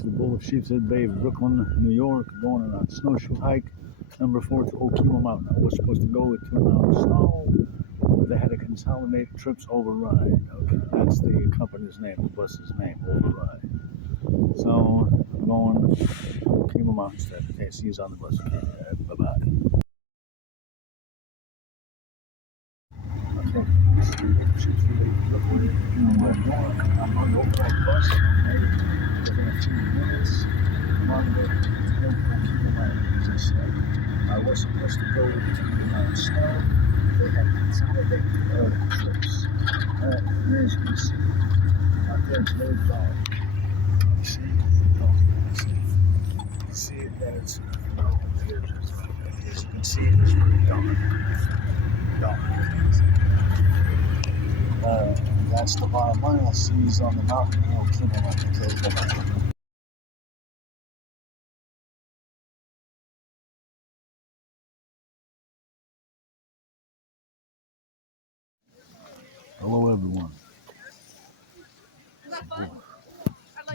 to the Bowl of Sheepshead Bay of Brooklyn, New York, going on a snowshoe hike, number 4 to Okemo Mountain. I was supposed to go with 2 miles of snow, but they had a consolidated trips override. Okay, that's the company's name, the bus's name, override. So I'm going to Okemo Mountain instead. Okay, see you on the bus. Okay, bye-bye. Okay, Sheepshead Bay, Brooklyn, New York. I'm on the override bus. Okay, within a few minutes. Monday, as I said, I was supposed to go with 2 miles of snow. They had consolidated trips. And as you can see, out there's no dog. You see? Oh, you see it there? It's, as you can see, it's pretty dark. That's the bottom line. I see he's on the mountain. I'll keep him on the table. Hello, everyone.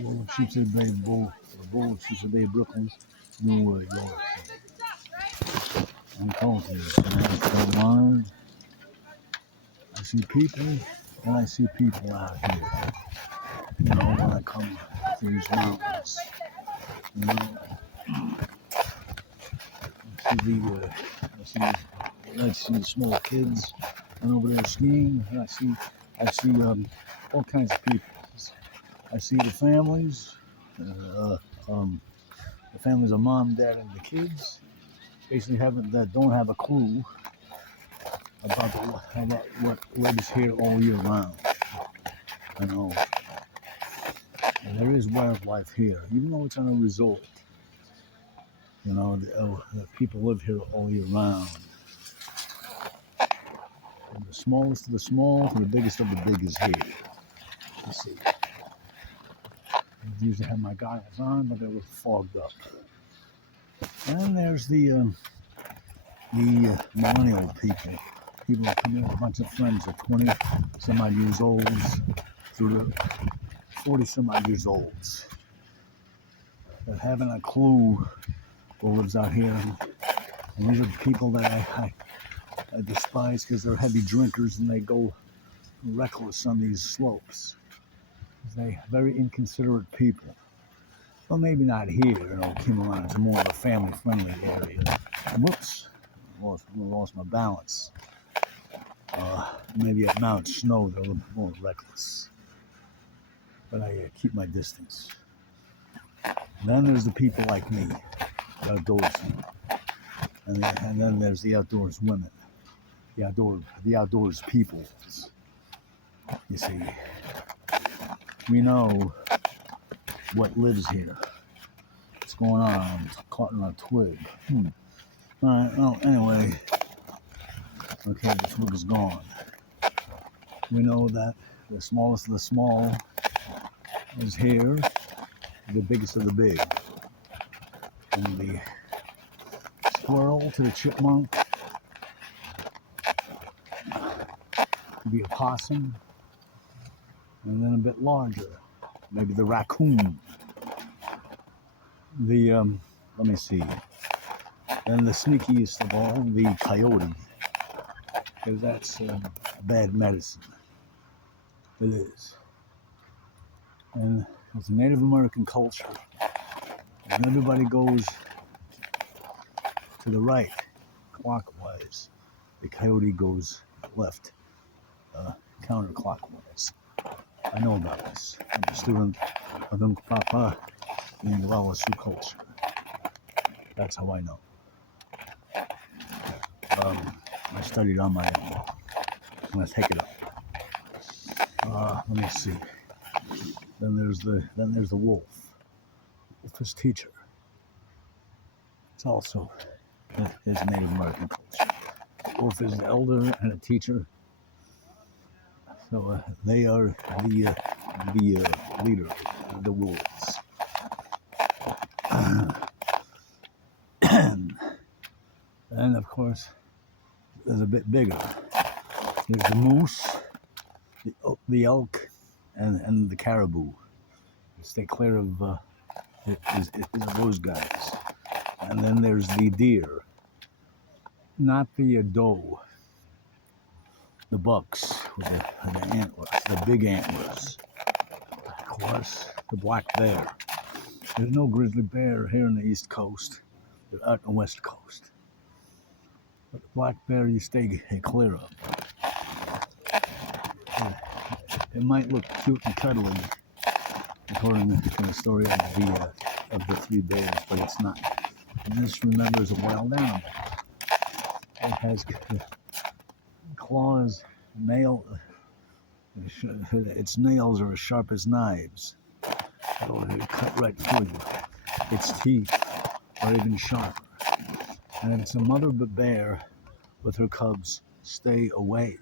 Bull of Sheepshead Bay, Bull of Sheepshead Bay, Brooklyn, New York. I'm talking. Online. I see people, and I see people out here. You know, when I come to these mountains, you know, I see small kids, and over there skiing. And I see all kinds of people. I see the families, the families of mom, dad, and the kids, basically don't have a clue about what is here all year round. You know, and there is wildlife here, even though it's on a resort. You know, the people live here all year round. From the smallest of the small to the biggest of the big is here. You see, I usually have my goggles on, but they were fogged up. And there's the millennial people. People that come in, a bunch of friends of 20 some odd years olds through the 40 some odd years olds that haven't a clue what lives out here. And these are the people that I despise because they're heavy drinkers and they go reckless on these slopes. They're very inconsiderate people. Well, maybe not here, you know, Okemo is more of a family-friendly area. Whoops, lost my balance. Maybe at Mount Snow, they're a little more reckless. But I keep my distance. And then there's the people like me, the outdoorsmen. And then there's the outdoors women, the outdoors peoples. You see, we know what lives here. What's going on? I'm caught in a twig. All right, well, anyway, okay, the twig is gone. We know that the smallest of the small is here, the biggest of the big. From the squirrel to the chipmunk, to the opossum, and then a bit larger, maybe the raccoon. Let me see. And the sneakiest of all, the coyote, because that's bad medicine. It is. And it's a Native American culture. And everybody goes to the right, clockwise. The coyote goes left, counterclockwise. I know about this. I'm a student of Papa in the Sioux culture. That's how I know. I studied on my own. I'm gonna take it up. Let me see. Then there's the wolf. Wolf is teacher. It's also his Native American culture. Wolf is the elder and a teacher. So they are the leader of the wolves. And of course, there's a bit bigger. There's the moose, the elk, and the caribou. Stay clear of Is those guys. And then there's the deer, not the doe, the bucks with the antlers, the big antlers. Of course, the black bear. There's no grizzly bear here on the East Coast. They're out on the West Coast. But the black bear you stay clear of. It might look cute and cuddly, according to the story of the three bears, but it's not. And just remember, it's a wild animal. It has claws, its nails are as sharp as knives. It'll cut right through you. Its teeth are even sharper. And it's a mother bear with her cubs stay away.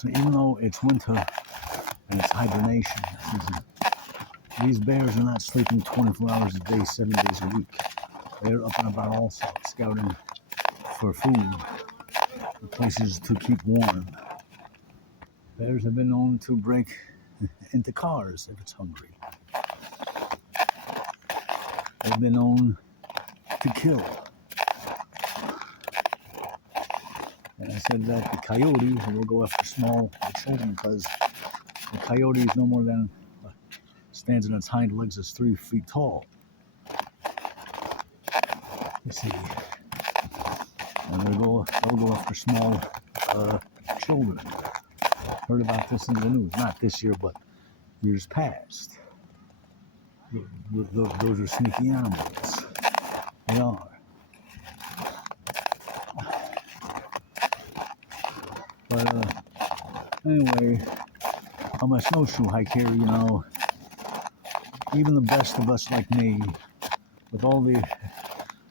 So even though it's winter and it's hibernation season, these bears are not sleeping 24 hours a day, 7 days a week. They're up and about also, scouting for food, places to keep warm. Bears have been known to break into cars if it's hungry. They've been known to kill. And I said that the coyote will go after small children because the coyote is no more than stands on its hind legs is 3 feet tall. You see, and they'll go after small children. Heard about this in the news, not this year, but years past. Those are sneaky animals. They are. But anyway, on my snowshoe hike here, even the best of us like me, with all the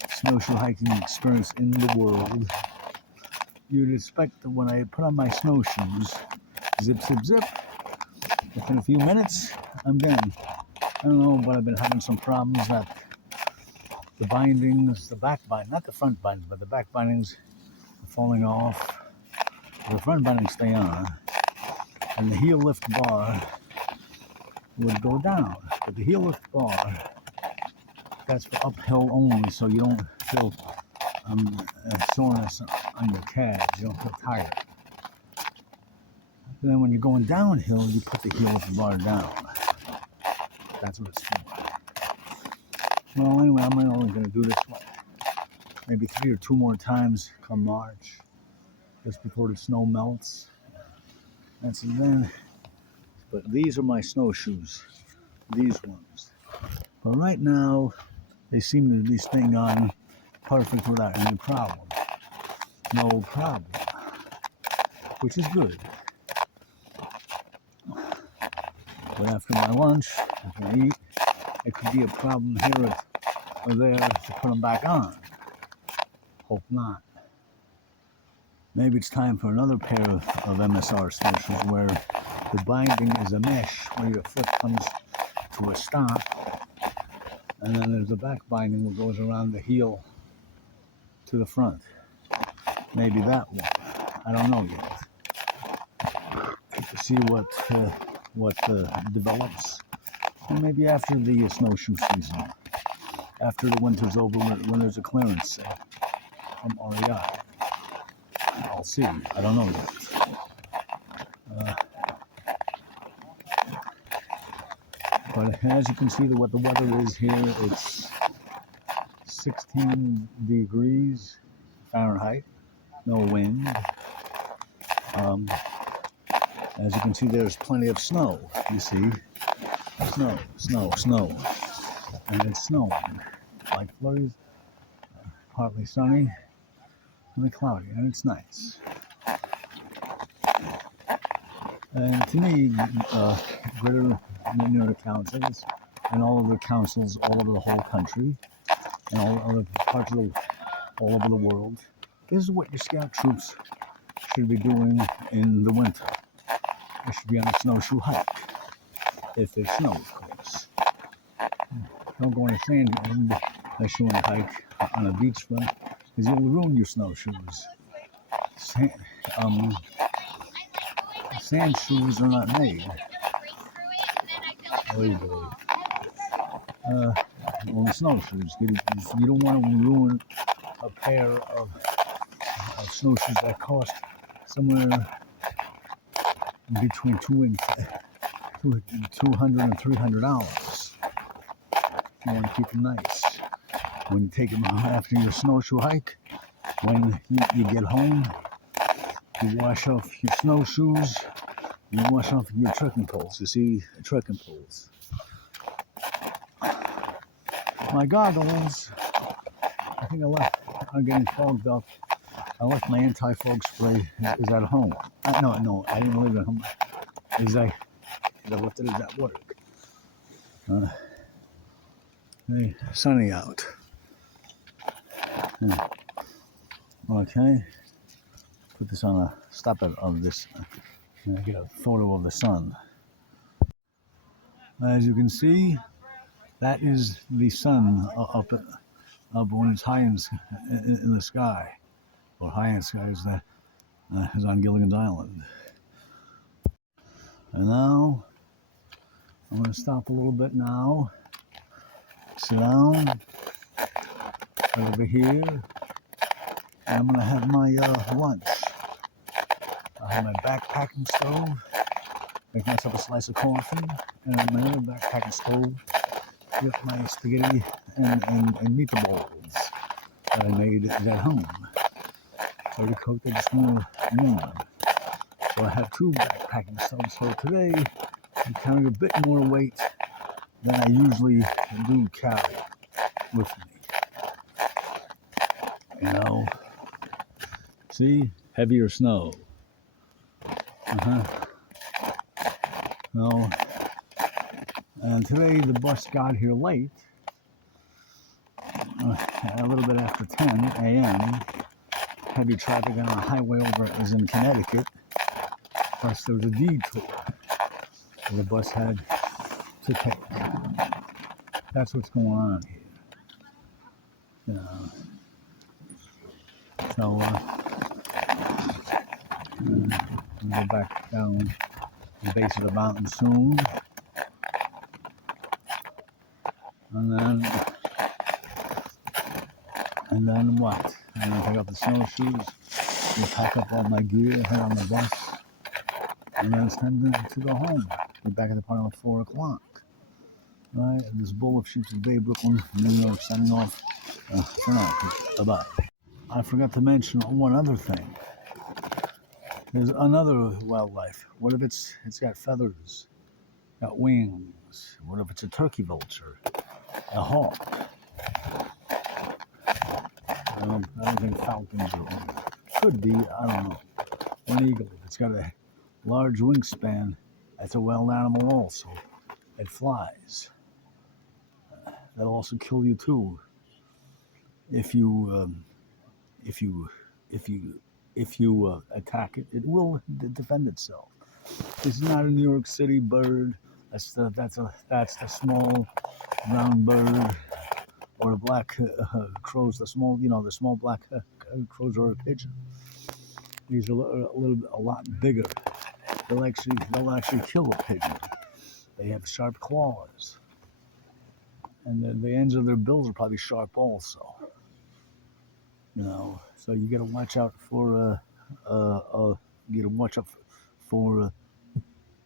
snowshoe hiking experience in the world, you'd expect that when I put on my snowshoes, zip, zip, zip, within a few minutes, I'm done. I don't know, but I've been having some problems that the bindings, the back binding, not the front binding, but the back bindings are falling off. The front bindings stay on, and the heel lift bar would go down. But the heel lift bar, that's for uphill only, so you don't feel soreness on your calves. You don't feel tired. And then when you're going downhill, you put the heel lift bar down. That's what it's for. Well, anyway, I'm only going to do this maybe 3 or 2 more times come March, just before the snow melts. That's and then. But these are my snowshoes, these ones. But right now, they seem to be staying on perfect without any problem. No problem, which is good. But after my lunch, after I eat, it could be a problem here or there to put them back on. Hope not. Maybe it's time for another pair of MSR snowshoes where the binding is a mesh where your foot comes to a stop, and then there's a back binding that goes around the heel to the front. Maybe that one. I don't know yet. To see what develops. And maybe after the snowshoe season, after the winter's over, when there's a clearance sale from REI. I'll see. I don't know yet. But as you can see, what the weather is here, it's 16 degrees Fahrenheit, no wind. As you can see, there's plenty of snow. You see, snow, and it's snowing. Light flurries, partly sunny, and cloudy, and it's nice. And to me, Greater Minnesota councils and all of the councils all over the whole country and all other parts of all over the world, this is what your scout troops should be doing in the winter. They should be on a snowshoe hike, if there's snow, of course. Don't go on a sand dune unless you want to hike on a beachfront, because you'll ruin your snowshoes. Sand shoes are not made. Oy vey. on the snowshoes. You don't want to ruin a pair of snowshoes that cost somewhere between $200 and $300. You want to keep them nice. When you take them after your snowshoe hike, when you get home, you wash off your snowshoes, you wash off your trekking poles. You see, trekking poles. My goggles, I think I'm getting fogged up. I left my anti-fog spray is at home. No, I didn't leave it at home. I left it at work. Hey, sunny out. Okay. Put this on stop it on this. Get a photo of the sun. As you can see, that is the sun up when it's high in the sky, or high in the sky is on Gilligan's Island. And now I'm going to stop a little bit now. Sit down over here, and I'm going to have my lunch. I have my backpacking stove. Make myself a slice of coffee, and my other backpacking stove with my spaghetti and meatballs that I made at home. Already cooked, I just want to warm. So I have two backpacking stoves. So today I'm carrying a bit more weight than I usually do carry with me. You know, see, heavier snow. No. And today the bus got here late, a little bit after 10 a.m. Heavy traffic on a highway over is in Connecticut. Plus there was a detour the bus had to take. That's what's going on here. You know. So we'll go back down the base of the mountain soon. And then what? I'm gonna pick up the snowshoes, we'll pack up all my gear, head on the bus, and then it's time to go home. Be back at the party at 4 o'clock. Right? And this Bull of Sheep's Bay, Brooklyn, New York, signing off for now. Bye-bye. I forgot to mention one other thing. There's another wildlife. What if it's got feathers, got wings? What if it's a turkey vulture, a hawk? I don't think falcons are. Could be, I don't know. An eagle. It's got a large wingspan. That's a wild animal also. It flies. That'll also kill you too. If you attack it, it will defend itself. This is not a New York City bird. That's the small brown bird, or the black crows. The small black crows, or a pigeon. These are a lot bigger. They'll actually kill a pigeon. They have sharp claws, and the ends of their bills are probably sharp also. You know, so you got to watch out for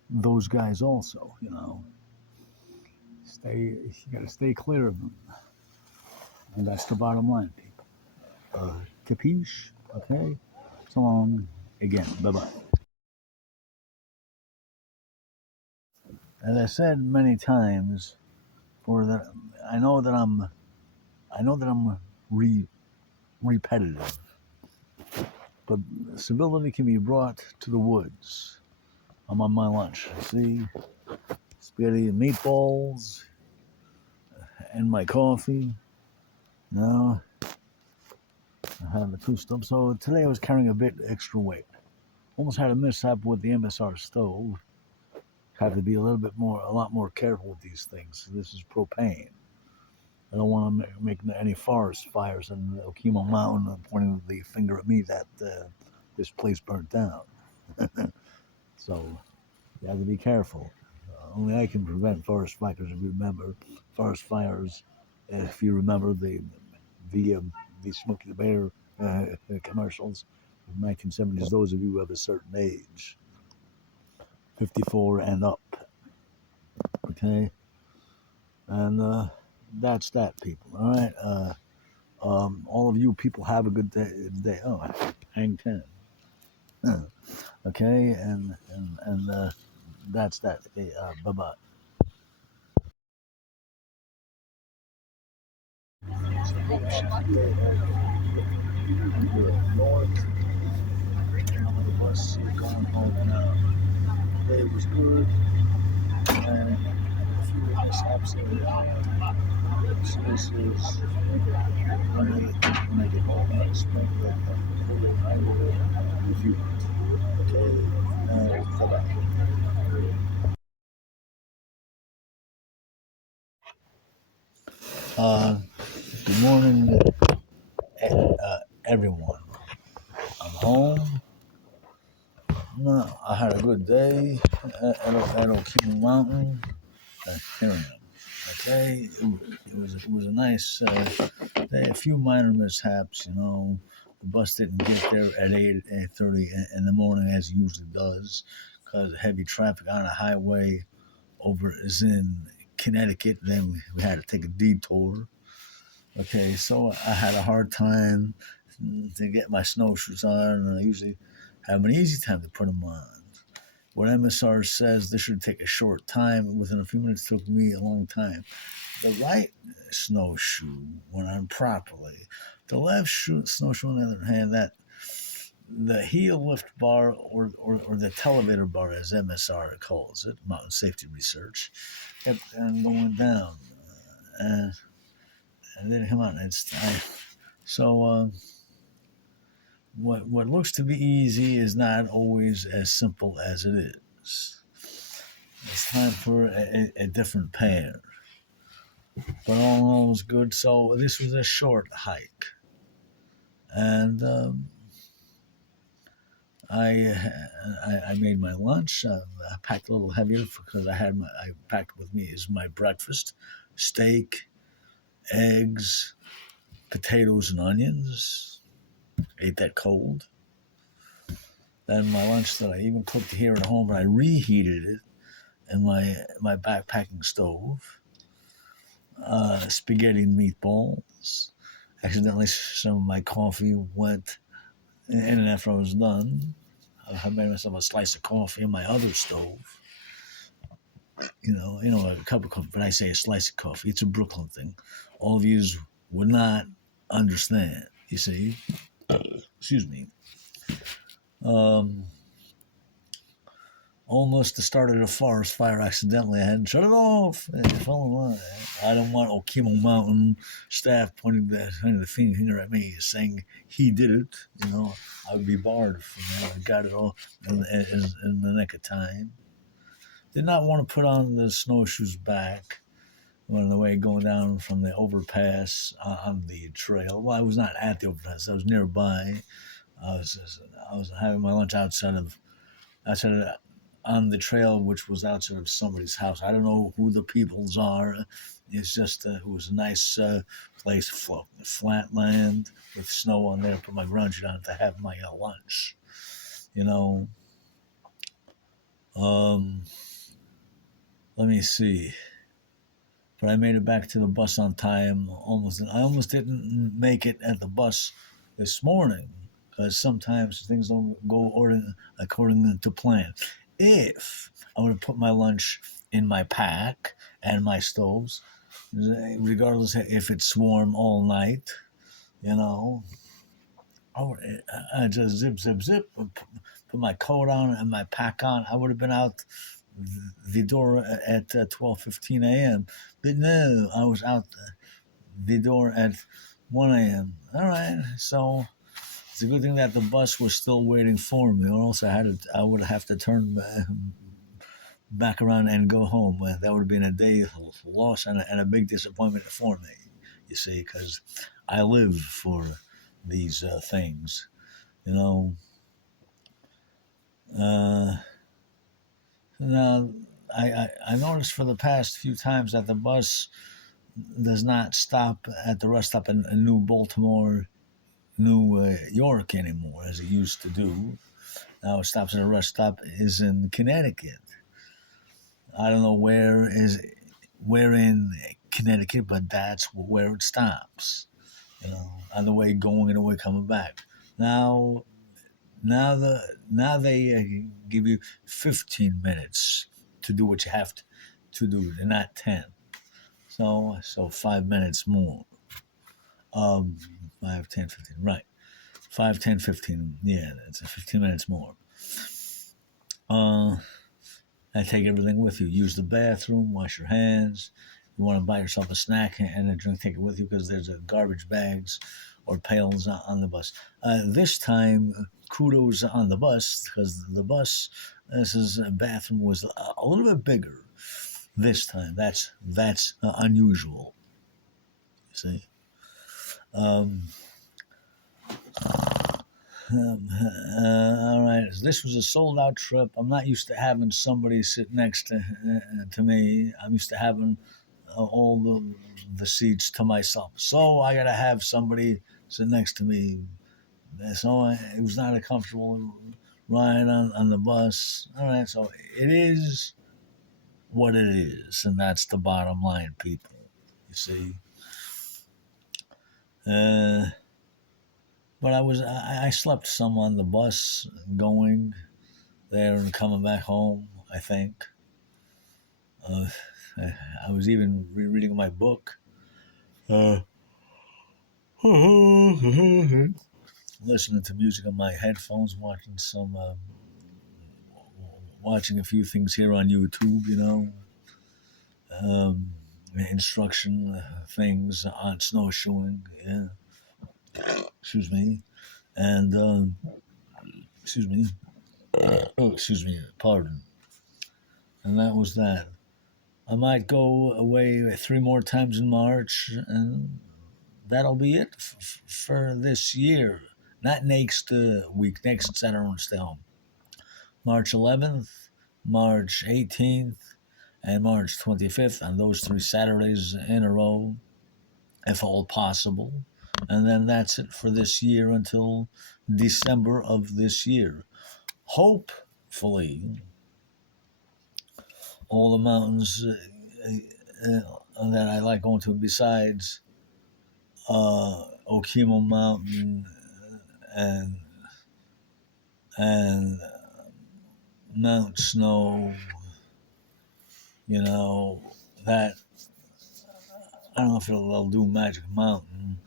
those guys also. You know, you got to stay clear of them, and that's the bottom line, people. Capiche? Okay. So long again. Bye bye. As I said many times, I know that I'm repetitive, but civility can be brought to the woods. I'm on my lunch. See, spaghetti and meatballs, and my coffee. Now I have the two stuff. So today I was carrying a bit extra weight. Almost had a mishap with the MSR stove. Have to be a lot more careful with these things. This is propane. I don't want to make any forest fires in the Okemo Mountain, pointing the finger at me that this place burnt down. So you have to be careful. only I can prevent forest fires. If you remember, forest fires. If you remember the um, the Smokey the Bear commercials of the 1970s. Those of you of a certain age, 54 and up. Okay, and that's that, people. All right. All of you people have a good day. Oh, hang 10. Okay, and that's that. Okay, bye bye. North, on the bus, going home now. Day was good, and a few mishaps here and there. So this is when I get home, I expect that I will review it. Okay, bye-bye. Good morning, everyone. I'm home. No, I had a good day at Okemo Mountain. Here I am. Okay, it was a nice day. A few minor mishaps, you know. The bus didn't get there at 8:30 in the morning as it usually does, because heavy traffic on a highway over is in Connecticut. Then we had to take a detour. Okay, so I had a hard time to get my snowshoes on, and I usually have an easy time to put them on. What MSR says this should take a short time. Within a few minutes, took me a long time. The right snowshoe went on properly. The left snowshoe, on the other hand, that the heel lift bar or the televator bar, as MSR calls it, Mountain Safety Research, kept on going down. And, and then, come on, so what looks to be easy is not always as simple as it is. It's time for a different pair. But all in all, it was good. So this was a short hike, and I made my lunch. I packed a little heavier because I packed with me is my breakfast, steak, eggs, potatoes, and onions. Ate that cold. Then my lunch that I even cooked here at home, but I reheated it in my backpacking stove. Spaghetti and meatballs. Accidentally, some of my coffee went in, and after I was done, I made myself a slice of coffee in my other stove. A cup of coffee. When I say a slice of coffee, it's a Brooklyn thing. All of yous would not understand. You see, excuse me. Um, Almost started a forest fire accidentally. I hadn't shut it off. It fell in line. I don't want Okemo Mountain staff pointing the finger at me, saying he did it. I would be barred from that. I got it all in the nick of time. Did not want to put on the snowshoes back on the way going down from the overpass on the trail. Well, I was not at the overpass. I was nearby. I was having my lunch outside of on the trail, which was outside of somebody's house. I don't know who the peoples are. It's just it was a nice place, flat land with snow on there. Put my grunge on to have my lunch. You know. Um, Let me see. But I made it back to the bus on time. I almost didn't make it at the bus this morning because sometimes things don't go according to plan. If I would have put my lunch in my pack and my stoves, regardless if it's warm all night, you know, I just zip, put my coat on and my pack on. I would have been out the door at 12:15 a.m. But no, I was out the door at 1 a.m. All right, so it's a good thing that the bus was still waiting for me, or else I would have to turn back around and go home. That would have been a day loss and a big disappointment for me. You see, because I live for these things. You know. Uh, Now, I noticed for the past few times that the bus does not stop at the rest stop in New Baltimore, New York anymore, as it used to do. Now it stops at a rest stop is in Connecticut. I don't know where in Connecticut, but that's where it stops. On the way going and the way coming back. Now, now they give you 15 minutes to do what you have to do, and not 10. So 5 minutes more. Um, 5, 10, 15. Right. 5, 10, 15. Yeah, that's 15 minutes more. And take everything with you. Use the bathroom, wash your hands. You want to buy yourself a snack and a drink, take it with you because there's garbage bags or pails on the bus. This time, kudos on the bus because the bus, this bathroom was a little bit bigger this time. That's unusual. You see. Um, all right, this was a sold-out trip. I'm not used to having somebody sit next to me. I'm used to having all the seats to myself. So I gotta have somebody sit next to me. So it was not a comfortable ride on the bus. All right, so it is what it is, and that's the bottom line, people. You see. But I slept some on the bus going there and coming back home, I think. Uh, I was even rereading my book. Listening to music on my headphones, watching a few things here on YouTube, um, instruction things on snowshoeing, yeah. Excuse me. And, excuse me. Oh, excuse me, pardon. And that was that. I might go away 3 more times in March, and that'll be it for this year. Not next week, next Saturday, I'll stay home. March 11th, March 18th, and March 25th, on those 3 Saturdays in a row, if all possible. And then that's it for this year until December of this year. Hopefully, all the mountains that I like going to besides Okemo Mountain and and Mount Snow, that I don't know if they'll do Magic Mountain.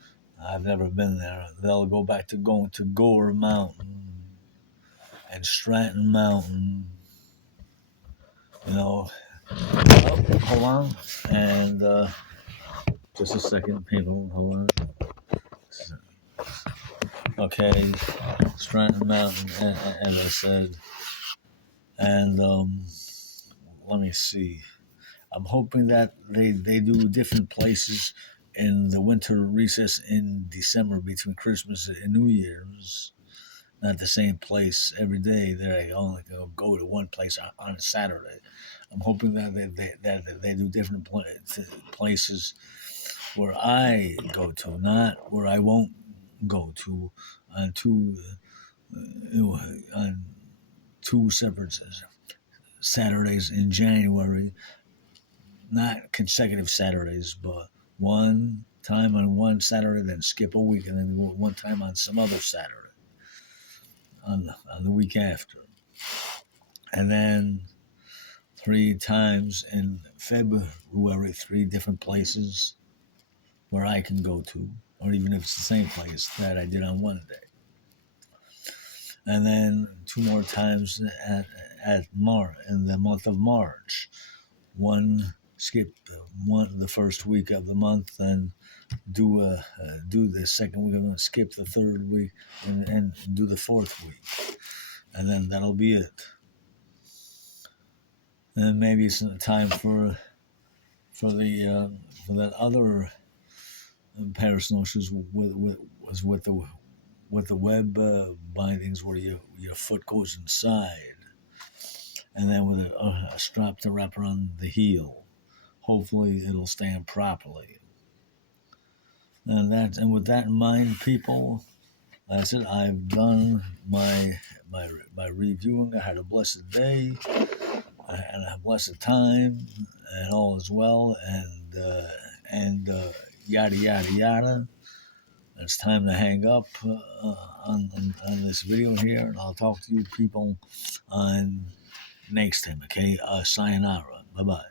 I've never been there. They'll go back to going to Gore Mountain and Stratton Mountain. Oh, hold on, and just a second, people. Hold on. Okay, Stratton Mountain, as I said, and let me see. I'm hoping that they do different places in the winter recess in December between Christmas and New Year's. Not the same place every day. They only go to one place on a Saturday. I'm hoping that they do different places where I go to, not where I won't go to on on two separate Saturdays in January, not consecutive Saturdays, but one time on one Saturday, then skip a week, and then one time on some other Saturday on the week after. And then 3 times in February, 3 different places where I can go to, or even if it's the same place that I did on one day. And then 2 more times in the month of March. One skip the first week of the month, and do the second week, and then skip the third week, and do the fourth week, and then that'll be it. And maybe it's time for that other pair of snowshoes with the web bindings where your foot goes inside, and then with a strap to wrap around the heel. Hopefully, it'll stand properly. And with that in mind, people, that's it. I've done my reviewing. I had a blessed day and a blessed time, and all is well, and yada yada yada. It's time to hang up on this video here, and I'll talk to you people on next time. Okay, sayonara. Bye bye.